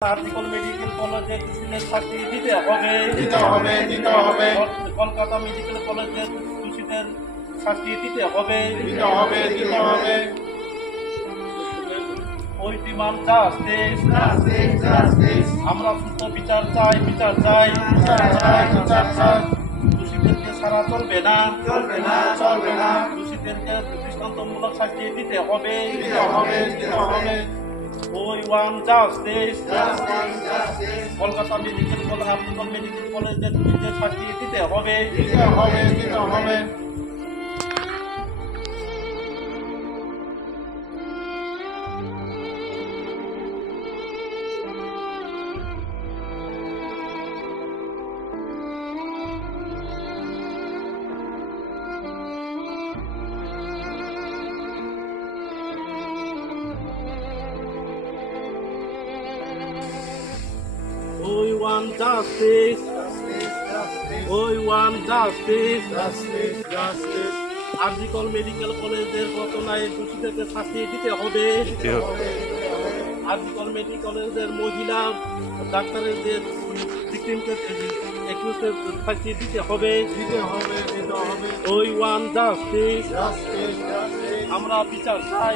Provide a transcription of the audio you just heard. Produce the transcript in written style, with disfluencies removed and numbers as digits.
RG Kar medical কলেজের দূষণের শাস্তি দিতে হবে। কলকাতা মেডিকেল কলেজের দূষিতের শাস্তি দিতে হবে। পরিমাণ জাস্টিস, আমরা সুস্থ বিচার চাই। দোষীদেরকে ছাড়া চলবে না। দোষীদেরকে দৃষ্টান্তমূলক শাস্তি দিতে হবে। We want justice. Kolkata medical college, RG Kar medical কলেজের দূষিতের শাস্তি দিতে হবে। We want justice. RG Kar medical কলেজের ঘটনায় দোষীদেরকে শাস্তি দিতে হবে। আরজিকর মেডিকেল কলেজের মহিলা ডাক্তারের যে ভিকটিমকে শাস্তি দিতে হবে। We want justice. আমরা বিচার চাই।